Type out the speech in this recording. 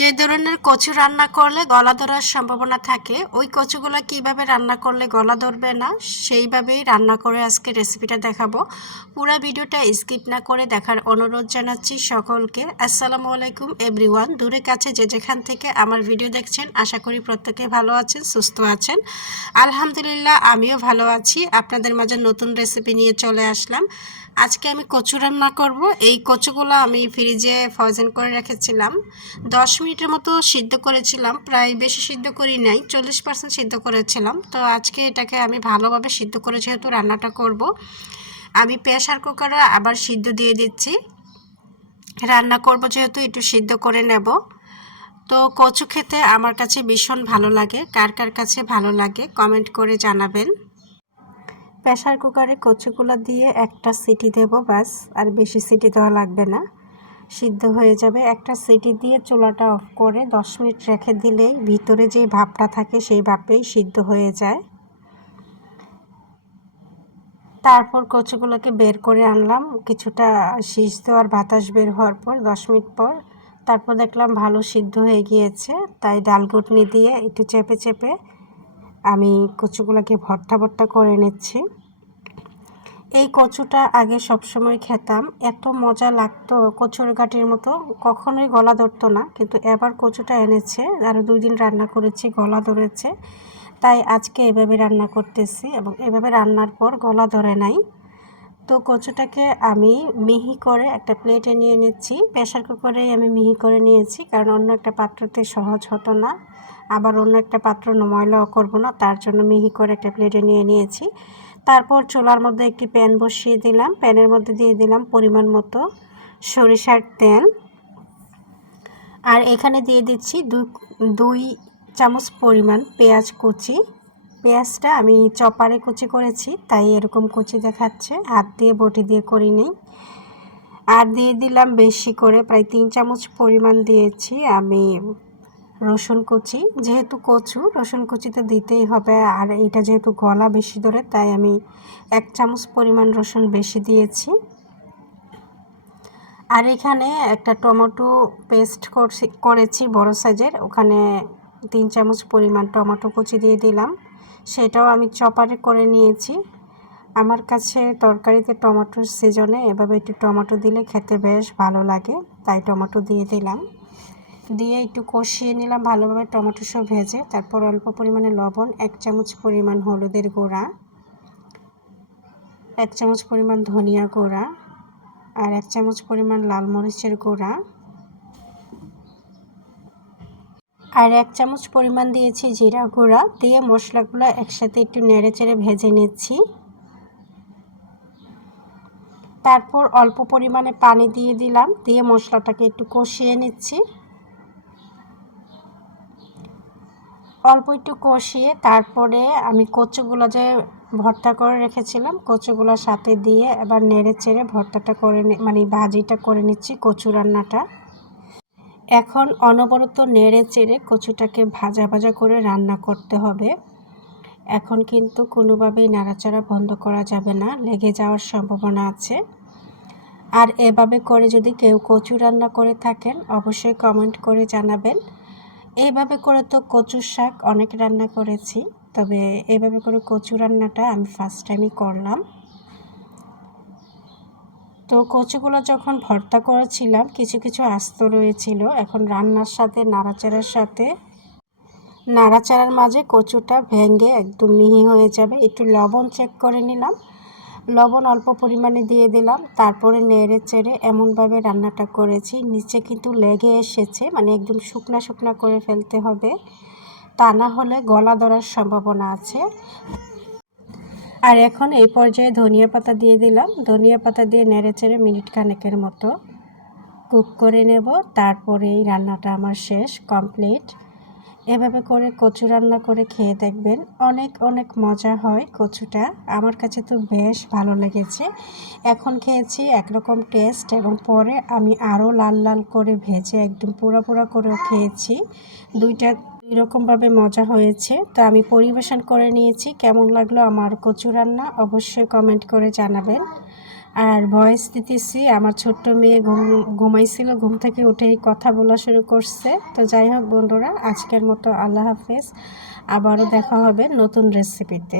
যে ধরনের কচু রান্না করলে গলা ধরার সম্ভাবনা থাকে, ওই কচুগুলো কীভাবে রান্না করলে গলা ধরবে না, সেইভাবেই রান্না করে আজকে রেসিপিটা দেখাবো। পুরো ভিডিওটা স্কিপ না করে দেখার অনুরোধ জানাচ্ছি সকলকে। আসসালামু আলাইকুম এভরিওয়ান, দূরে কাছে যে যেখান থেকে আমার ভিডিও দেখছেন, আশা করি প্রত্যেকে ভালো আছেন, সুস্থ আছেন। আলহামদুলিল্লাহ, আমিও ভালো আছি। আপনাদের মাঝে নতুন রেসিপি নিয়ে চলে আসলাম। আজকে আমি কচু রান্না করব। এই কচুগুলো আমি ফ্রিজে ফ্রোজেন করে রেখেছিলাম। দশ মিনিটের মতো সিদ্ধ করেছিলাম। প্রায় বেশি সিদ্ধ করি নাই, চল্লিশ পার্সেন্ট সিদ্ধ করেছিলাম। তো আজকে এটাকে আমি ভালোভাবে সিদ্ধ করে যেহেতু রান্নাটা করব, আমি প্রেশার কুকারে আবার সিদ্ধ দিয়ে দিচ্ছি। রান্না করব যেহেতু, একটু সিদ্ধ করে নেব। তো কচু খেতে আমার কাছে ভীষণ ভালো লাগে। কার কার কাছে ভালো লাগে কমেন্ট করে জানাবেন। প্রেশার কুকারে কচুগুলো দিয়ে একটা সিটি দেব বাস আর বেশি সিটি দেওয়া লাগবে না। সিদ্ধ হয়ে যাবে একটা সিটি দিয়ে চুলাটা অফ করে দশ মিনিট রেখে দিলেই ভিতরে যে ভাপটা থাকে সেই ভাপেই সিদ্ধ হয়ে যায়। তারপর কচুগুলোকে বের করে আনলাম। কিছুটা শীষ দেওয়ার বাতাস বের হওয়ার পর, দশ মিনিট পর তারপর দেখলাম ভালো সিদ্ধ হয়ে গিয়েছে। তাই ডাল ঘুটনি দিয়ে একটু চেপে চেপে আমি কচুগুলোকে ভর্তা ভর্তা করে নিচ্ছি। এই কচুটা আগে সবসময় খেতাম। এত মজা লাগতো কচুর গাটির মতো। কখনোই গলা ধরতো না, কিন্তু এবার কচুটা এনেছে আরও দুই দিন রান্না করেছি, গলা ধরেছে। তাই আজকে এভাবে রান্না করতেছি এবং এভাবে রান্নার পর গলা ধরে নাই। তো কচুটাকে আমি মিহি করে একটা প্লেটে নিয়ে নিচ্ছি। প্রেশার কুকারেই আমি মিহি করে নিয়েছি, কারণ অন্য একটা পাত্রতে সহজ হতো না। আবার অন্য একটা পাত্র ময়লাও করব না, তার জন্য মিহি করে একটা প্লেটে নিয়ে নিয়েছি। তারপর চুলার মধ্যে একটি প্যান বসিয়ে দিলাম। প্যানের মধ্যে দিয়ে দিলাম পরিমাণ মতো সরিষার তেল। আর এখানে দিয়ে দিচ্ছি দুই চামচ পরিমাণ পেঁয়াজ কুচি। পেঁয়াজটা আমি চপারে কুচি করেছি, তাই এরকম কুচি দেখাচ্ছে। হাত দিয়ে, বটি দিয়ে করি নেই। আর দিয়ে দিলাম বেশি করে, প্রায় তিন চামচ পরিমাণ দিয়েছি আমি রসুন কুচি। যেহেতু কচু, রসুন কুচি তো দিতেই হবে। আর এটা যেহেতু গলা বেশি ধরে, তাই আমি এক চামচ পরিমাণ রসুন বেশি দিয়েছি। আর এখানে একটা টমেটো পেস্ট করছি, করেছি বড় সাইজের। ওখানে তিন চামচ পরিমাণ টমেটো কুচি দিয়ে দিলাম। সেটাও আমি চপারে করে নিয়েছি। আমার কাছে তরকারিতে টমেটোর সিজনে এভাবে একটু টমেটো দিলে খেতে বেশ ভালো লাগে, তাই টমেটো দিয়ে দিলাম। দিয়ে একটু কষিয়ে নিলাম ভালোভাবে টমেটো সব ভেজে, তারপর অল্প পরিমাণে লবণ, এক চামচ পরিমাণ হলুদের গুঁড়া, এক চামচ পরিমাণ ধনিয়া গুঁড়া আর এক চামচ পরিমাণ লাল মরিচের গুঁড়া। আর এক চামচ পরিমাণ দিয়েছি জিরা গুঁড়া। দিয়ে মশলাগুলো একসাথে একটু নেড়ে চেড়ে ভেজে নিচ্ছি। তারপর অল্প পরিমাণে পানি দিয়ে দিলাম। দিয়ে মশলাটাকে একটু কষিয়ে নিচ্ছি। অল্প একটু কষিয়ে তারপরে আমি কচুগুলো যে ভর্তা করে রেখেছিলাম, কচুগুলোর সাথে দিয়ে এবার নেড়ে চেড়ে ভর্তাটা করে মানে ভাজিটা করে নিচ্ছি কচু রান্নাটা। এখন অনবরত নেড়ে চেড়ে কচুটাকে ভাজা ভাজা করে রান্না করতে হবে। এখন কিন্তু কোনোভাবেই নাড়াচাড়া বন্ধ করা যাবে না, লেগে যাওয়ার সম্ভাবনা আছে। আর এভাবে করে যদি কেউ কচু রান্না করে থাকেন, অবশ্যই কমেন্ট করে জানাবেন। এইভাবে করে তো কচুর শাক অনেক রান্না করেছি, তবে এভাবে করে কচু রান্নাটা আমি ফার্স্ট টাইমই করলাম। তো কচুগুলো যখন ভর্তা করেছিলাম, কিছু কিছু আস্ত রয়েছিল। এখন রান্নার সাথে, নাড়াচাড়ার সাথে, নাড়াচাড়ার মাঝে কচুটা ভেঙে একদম মিহি হয়ে যাবে। একটু লবণ চেক করে নিলাম। লবণ অল্প পরিমাণে দিয়ে দিলাম। তারপরে নেড়ে চেড়ে এমনভাবে রান্নাটা করেছি। নিচে কিন্তু লেগে এসেছে মানে একদম শুকনা শুকনা করে ফেলতে হবে। তা না হলে গলা ধরার সম্ভাবনা আছে। আর এখন এই পর্যায়ে ধনিয়া পাতা দিয়ে দিলাম। ধনিয়া পাতা দিয়ে নেড়ে চেড়ে মিনিট খানেকের মতো কুক করে নেব। তারপরে এই রান্নাটা আমার শেষ, কমপ্লিট। এভাবে করে কচু রান্না করে খেয়ে দেখবেন অনেক অনেক মজা হয় কচুটা। আমার কাছে তো বেশ ভালো লেগেছে। এখন খেয়েছি একরকম টেস্ট এবং পরে আমি আরও লাল লাল করে ভেজে একদম পুরো পুরো করেও খেয়েছি। দুইটা দুই রকমভাবে মজা হয়েছে। তো আমি পরিবেশন করে নিয়েছি। কেমন লাগল আমার কচু রান্না অবশ্যই কমেন্ট করে জানাবেন। আর ভয়েস দিতেছি, আমার ছোট্ট মেয়ে ঘুম, ঘুমাইছিল, ঘুম থেকে উঠেই কথা বলা শুরু করছে। তো যাই হোক বন্ধুরা, আজকের মতো আল্লাহ হাফেজ। আবারও দেখা হবে নতুন রেসিপিতে